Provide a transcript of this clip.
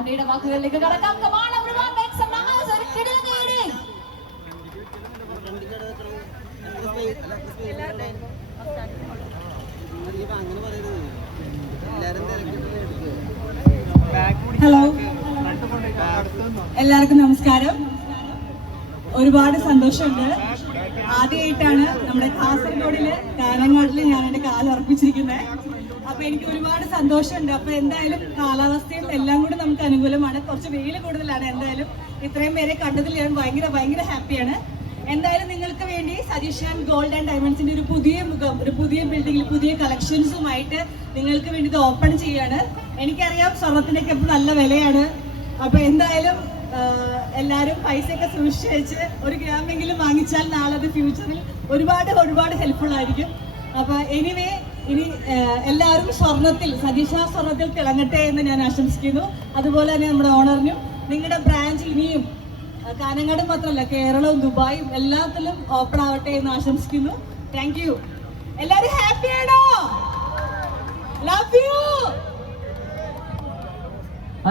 അന്നയുടെ വാക്കുകളിലേക്ക് കടക്കാം. Come on everyone, make some noise. ഒരു കിടിലൻ കൈയടി. ഹലോ, എല്ലാവർക്കും നമസ്കാരം. ഒരുപാട് സന്തോഷമുണ്ട്. ആദ്യമായിട്ടാണ് നമ്മുടെ കാസർഗോഡില് കാനങ്ങാടില് ഞാൻ എന്റെ കാലുറപ്പിച്ചിരിക്കുന്നത്. അപ്പൊ എനിക്ക് ഒരുപാട് സന്തോഷമുണ്ട്. അപ്പൊ എന്തായാലും കാലാവസ്ഥയും എല്ലാം കൂടെ നമുക്ക് അനുകൂലമാണ്. കുറച്ച് വെയിൽ കൂടുതലാണ്. എന്തായാലും ഇത്രയും പേരെ കണ്ടതിൽ ഞാൻ ഭയങ്കര ഹാപ്പിയാണ്. എന്തായാലും നിങ്ങൾക്ക് വേണ്ടി സജീഷ് ഗോൾഡ് ആൻഡ് ഡയമണ്ട്സിന്റെ ഒരു പുതിയ മുഖം, ഒരു പുതിയ ബിൽഡിംഗിൽ പുതിയ കളക്ഷൻസുമായിട്ട് നിങ്ങൾക്ക് വേണ്ടി ഇത് ഓപ്പൺ ചെയ്യാണ്. എനിക്കറിയാം സ്വർണത്തിനൊക്കെ ഇപ്പം നല്ല വിലയാണ്. അപ്പൊ എന്തായാലും എല്ലാവരും പൈസയൊക്കെ സൂക്ഷിച്ച് വെച്ച് ഒരു ഗ്രാമെങ്കിലും വാങ്ങിച്ചാൽ നാളെ അത് ഫ്യൂച്ചറിൽ ഒരുപാട് ഹെൽപ്ഫുൾ ആയിരിക്കും. അപ്പൊ ഇനി എല്ലാവരും സ്വർണത്തിൽ തിളങ്ങട്ടെ എന്ന് ഞാൻ ആശംസിക്കുന്നു. അതുപോലെ തന്നെ നമ്മുടെ ഓണറിനും നിങ്ങളുടെ ബ്രാഞ്ച് ഇനിയും കാനങ്ങാട് മാത്രമല്ല കേരളവും ദുബായും എല്ലാത്തിലും ഓപ്പൺ ആവട്ടെ എന്ന് ആശംസിക്കുന്നു. Thank you. എല്ലാവരും ഹാപ്പിയാണോ?